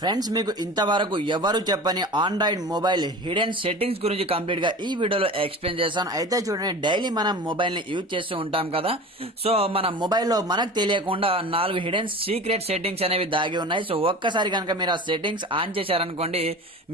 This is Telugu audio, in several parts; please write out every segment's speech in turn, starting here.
ఫ్రెండ్స్, మీకు ఇంతవరకు ఎవరు చెప్పని ఆండ్రాయిడ్ మొబైల్ హిడెన్ సెట్టింగ్స్ గురించి కంప్లీట్ గా ఈ వీడియోలో ఎక్స్ప్లెయిన్ చేస్తాను. అయితే చూడండి, డైలీ మనం మొబైల్ ని యూజ్ చేస్తూ ఉంటాం కదా. సో మన మొబైల్లో మనకు తెలియకుండా 4 హిడెన్ సీక్రెట్ సెట్టింగ్స్ అనేవి దాగి ఉన్నాయి. సో ఒక్కసారి కనుక మీరు ఆ సెట్టింగ్స్ ఆన్ చేశారనుకోండి,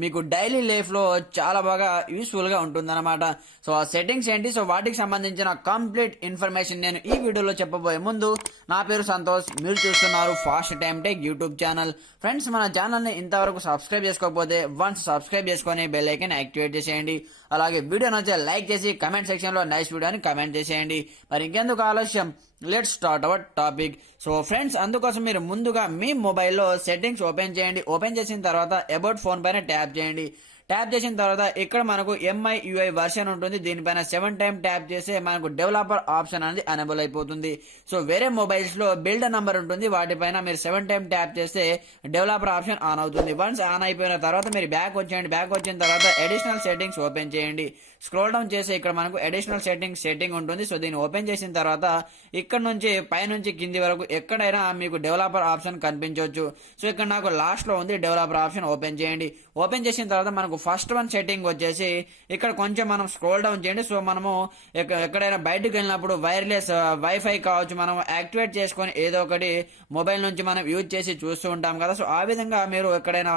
మీకు డైలీ లైఫ్ లో చాలా బాగా యూస్ఫుల్ గా ఉంటుందన్నమాట. సో ఆ సెట్టింగ్స్ ఏంటి, సో వాటికి సంబంధించిన కంప్లీట్ ఇన్ఫర్మేషన్ నేను ఈ వీడియోలో చెప్పబోయే ముందు, నా పేరు సంతోష్, మీరు చూస్తున్నారు fast time tech YouTube channel. Friends, మన ఛానల్ ఇంతవరకు సబ్స్క్రైబ్ చేసుకోకపోతే వన్స్ సబ్స్క్రైబ్ చేసుకొని బెల్ ఐకాన్ యాక్టివేట్ చేసేయండి. అలాగే వీడియో నచ్చితే లైక్ చేసి కమెంట్ సెక్షన్ లో నైస్ వీడియో అని కమెంట్ చేసేయండి. మరి ఇంకెందుకు ఆలస్యం, let's start our topic. So friends, అందుకోసం మీరు ముందుగా మీ మొబైల్లో సెట్టింగ్స్ ఓపెన్ చేయండి. ఓపెన్ చేసిన తర్వాత అబౌట్ ఫోన్ పైన ట్యాప్ చేయండి. ట్యాప్ చేసిన తర్వాత ఇక్కడ మనకు MIUI వర్షన్ ఉంటుంది. దీనిపైన 7 టైం ట్యాప్ చేస్తే మనకు డెవలపర్ ఆప్షన్ అనేది ఎనేబుల్ అయిపోతుంది. సో వేరే మొబైల్స్ లో బిల్డ్ నంబర్ ఉంటుంది, వాటిపైన మీరు 7 టైం ట్యాప్ చేస్తే డెవలపర్ ఆప్షన్ ఆన్ అవుతుంది. వన్స్ ఆన్ అయిపోయిన తర్వాత మీరు బ్యాక్ వచ్చేయండి. బ్యాక్ వచ్చిన తర్వాత అడిషనల్ సెట్టింగ్స్ ఓపెన్ చేయండి. స్క్రోల్ డౌన్ చేసి ఇక్కడ మనకు అడిషనల్ సెట్టింగ్ ఉంటుంది. సో దీన్ని ఓపెన్ చేసిన తర్వాత ఇక్కడ నుంచి పైనుంచి కింది వరకు ఎక్కడైనా మీకు డెవలపర్ ఆప్షన్ కనిపించవచ్చు. సో ఇక్కడ నాకు లాస్ట్ లో ఉంది డెవలపర్ ఆప్షన్, ఓపెన్ చేయండి. ఓపెన్ చేసిన తర్వాత మనకు ఫస్ట్ వన్ సెట్టింగ్ వచ్చేసి ఇక్కడ కొంచెం మనం స్క్రోల్ డౌన్ చేయండి. సో మనము ఎక్కడైనా బయటకు వెళ్ళినప్పుడు వైర్లెస్ వైఫై కావచ్చు, మనం యాక్టివేట్ చేసుకొని ఏదో ఒకటి మొబైల్ నుంచి మనం యూజ్ చేసి చూస్తూ ఉంటాం కదా. సో ఆ విధంగా మీరు ఎక్కడైనా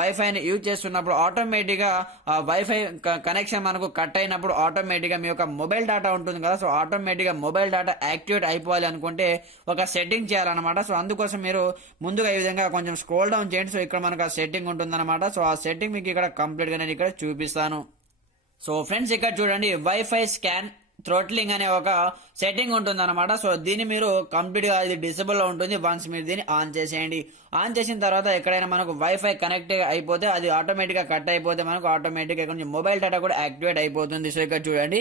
వైఫైని యూజ్ చేస్తున్నప్పుడు ఆటోమేటిక్ గా వైఫై కనెక్షన్ మనకు కట్ అయినప్పుడు ఆటోమేటిక్ గా మీ యొక్క మొబైల్ డేటా ఉంటుంది కదా. సో ఆటోమేటిక్ గా మొబైల్ డేటా యాక్టివేట్ అయిపోవాలి అనుకుంటే ఒక సెట్టింగ్ చేయాలన్నమాట. సో అందుకోసం మీరు ముందుగా ఈ విధంగా కొంచెం స్క్రోల్ డౌన్ చేయండి. సో ఇక్కడ మనకు ఆ సెట్టింగ్ ఉంటుందన్నమాట. సో ఆ సెట్టింగ్ మీకు ఇక్కడ కంప్లీట్ గా నేను ఇక్కడ చూపిస్తాను. సో ఫ్రెండ్స్, ఇక్కడ చూడండి, వైఫై స్కాన్ థ్రోట్లింగ్ అనే ఒక సెట్టింగ్ ఉంటుంది అనమాట. సో దీన్ని మీరు కంప్లీట్ గా ఇది డిసేబుల్ లో ఉంటుంది. వన్స్ మీరు దీన్ని ఆన్ చేసేయండి. ఆన్ చేసిన తర్వాత ఎక్కడైనా మనకు వైఫై కనెక్ట్ అయిపోతే అది ఆటోమేటిక్ గా కట్ అయిపోతే మనకు ఆటోమేటిక్ గా కొంచెం మొబైల్ డేటా కూడా యాక్టివేట్ అయిపోతుంది. సో ఇక్కడ చూడండి,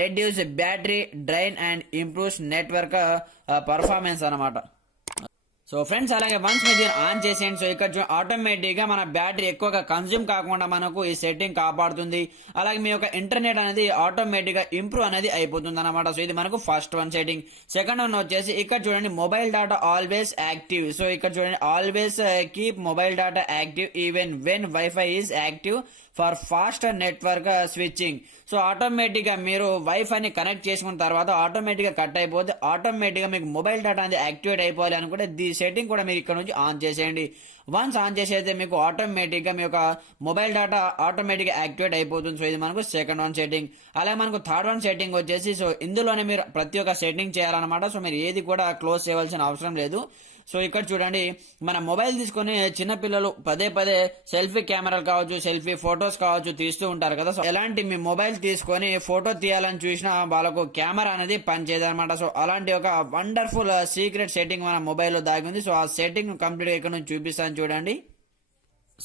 reduce battery drain and improves network performance అనమాట. సో ఫ్రెండ్స్, అలాగే వన్స్ మీరు దీన్ని ఆన్ చేసేయండి. సో ఇక్కడ ఆటోమేటిక్ గా మన బ్యాటరీ ఎక్కువగా కన్జ్యూమ్ కాకుండా మనకు ఈ సెట్టింగ్ కాపాడుతుంది. అలాగే మీ యొక్క ఇంటర్నెట్ అనేది ఆటోమేటిక్ గా ఇంప్రూవ్ అనేది అయిపోతుంది అనమాట. సో ఇది మనకు first one setting. Second one వచ్చేసి ఇక్కడ చూడండి, mobile data always active. So ఇక్కడ చూడండి, always keep mobile data active even when wifi is active for fast network switching. So automatic గా మీరు వైఫైని కనెక్ట్ చేసుకున్న తర్వాత ఆటోమేటిక్ గా కట్ అయిపోతే ఆటోమేటిక్ గా మీకు మొబైల్ డేటా అనేది యాక్టివేట్ అయిపోవాలి అనుకుంటే ఈ సెట్టింగ్ కూడా మీరు ఇక్కడ నుంచి ఆన్ చేసేయండి. వన్స్ ఆన్ చేసేస్తే మీకు ఆటోమేటిక్ గా మీ యొక్క మొబైల్ డేటా ఆటోమేటిక్ గా యాక్టివేట్ అయిపోతుంది. సో ఇది మనకు సెకండ్ వన్ సెట్టింగ్. అలాగే మనకు థర్డ్ వన్ సెట్టింగ్ వచ్చేసి, సో ఇందులోనే మీరు ప్రతి ఒక్క సెట్టింగ్ చేయాలన్నమాట. సో మీరు ఏది కూడా క్లోజ్ చేయవలసిన అవసరం లేదు. సో ఇక్కడ చూడండి, మన మొబైల్ తీసుకొని చిన్నపిల్లలు పదే పదే సెల్ఫీ కెమెరాలు కావచ్చు, సెల్ఫీ ఫొటోస్ కావచ్చు తీస్తూ ఉంటారు కదా. సో ఎలాంటి మీ మొబైల్ తీసుకొని ఫోటో తీయాలని చూసినా వాళ్ళకు కెమెరా అనేది పనిచేయదన్నమాట. సో అలాంటి ఒక వండర్ఫుల్ సీక్రెట్ సెట్టింగ్ మన మొబైల్లో దాగి ఉంది. సో ఆ సెట్టింగ్ కంప్లీట్ గా ఇక్కడ నుంచి చూపిస్తాను చూడండి.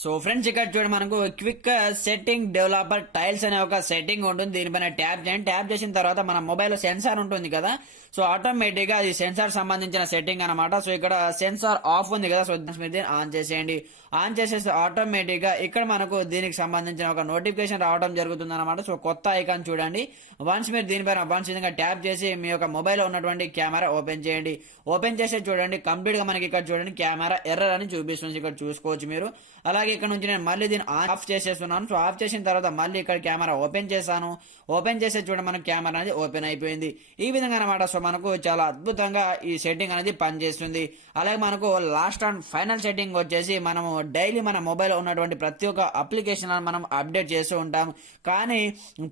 సో ఫ్రెండ్స్, ఇక్కడ చూడండి, మనకు క్విక్ సెట్టింగ్ డెవలపర్ టైల్స్ అనే ఒక సెట్టింగ్ ఉంటుంది. దీనిపైన ట్యాప్ చేయండి. ట్యాప్ చేసిన తర్వాత మన మొబైల్ సెన్సార్ ఉంటుంది కదా. సో ఆటోమేటిక్ గా అది సెన్సార్ సంబంధించిన సెట్టింగ్ అనమాట. సో ఇక్కడ సెన్సార్ ఆఫ్ ఉంది కదా. సో మీరు ఆన్ చేసేయండి. ఆన్ చేసేస్తే ఆటోమేటిక్ గా ఇక్కడ మనకు దీనికి సంబంధించిన ఒక నోటిఫికేషన్ రావడం జరుగుతుంది అనమాట. సో కొత్త ఐకాన్ చూడండి. వన్స్ మీరు దీనిపైన వన్స్ విధంగా ట్యాప్ చేసి మీ యొక్క మొబైల్ లో ఉన్నటువంటి కెమెరా ఓపెన్ చేయండి. ఓపెన్ చేసి చూడండి, కంప్లీట్ గా మనకి ఇక్కడ చూడండి కెమెరా ఎర్రర్ అని చూపిస్తుంది. ఇక్కడ చూసుకోవచ్చు మీరు. అలాగే ఇక్కడ నుంచి నేను మళ్ళీ దీన్ని ఆఫ్ చేసేస్తున్నాను. సో ఆఫ్ చేసిన తర్వాత మళ్ళీ ఇక్కడ కెమెరా ఓపెన్ చేశాను. ఓపెన్ చేసే చూడండి, మన కెమెరా అనేది ఓపెన్ అయిపోయింది. ఈ విధంగా అనమాట. సో మనకు చాలా అద్భుతంగా ఈ సెట్టింగ్ అనేది పనిచేస్తుంది. అలాగే మనకు లాస్ట్ అండ్ ఫైనల్ సెట్టింగ్ వచ్చేసి, మనము డైలీ మన మొబైల్ ఉన్నటువంటి ప్రతి ఒక్క అప్లికేషన్ మనం అప్డేట్ చేస్తూ ఉంటాం. కానీ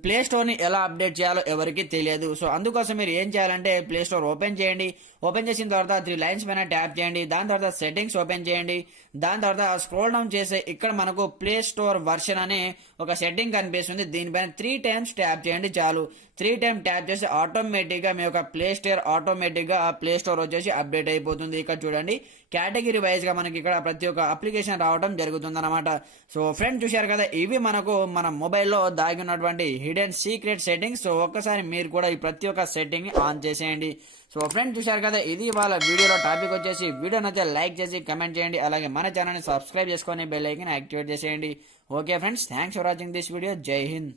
ప్లే స్టోర్ ని ఎలా అప్డేట్ చేయాలో ఎవరికి తెలియదు. సో అందుకోసం మీరు ఏం చేయాలంటే, ప్లే స్టోర్ ఓపెన్ చేయండి. ఓపెన్ చేసిన తర్వాత 3 లైన్స్ పైన ట్యాప్ చేయండి. దాని తర్వాత సెట్టింగ్స్ ఓపెన్ చేయండి. దాని తర్వాత స్క్రోల్ డౌన్ చేసి ఇక్కడ మనకు ప్లే స్టోర్ వర్షన్ అనే ఒక సెట్టింగ్ కనిపిస్తుంది. దీనిపైన 3 టైమ్స్ ట్యాప్ చేయండి చాలు. 3 టైమ్ ట్యాప్ చేసి ఆటోమేటిక్ గా మీ యొక్క ప్లే స్టోర్ ఆటోమేటిక్ గా ప్లే స్టోర్ వచ్చేసి అప్డేట్ అయిపోతుంది. ఇక్కడ చూడండి, కేటగిరీ వైజ్ గా మనకి ఇక్కడ ప్రతి ఒక్క అప్లికేషన్ రావడం జరుగుతుంది అనమాట. సో ఫ్రెండ్స్, చూశారు కదా, ఇవి మనకు మన మొబైల్లో దాగి ఉన్నటువంటి హిడెన్ సీక్రెట్ సెట్టింగ్స్. సో ఒక్కసారి మీరు కూడా ఈ ప్రతి ఒక్క సెట్టింగ్ ఆన్ చేసేయండి. సో ఫ్రెండ్స్, చూశారు కదా, ఇది వాళ్ళ వీడియోలో టాపిక్ వచ్చేసి. వీడియో నచ్చితే లైక్ చేసి కమెంట్ చేయండి. అలాగే మన ఛానల్ ని సబ్స్క్రైబ్ చేసుకొని బెల్ ఐకాన్ యాక్టివేట్ చేసేయండి. Okay friends, thanks for watching this video. జై హింద్.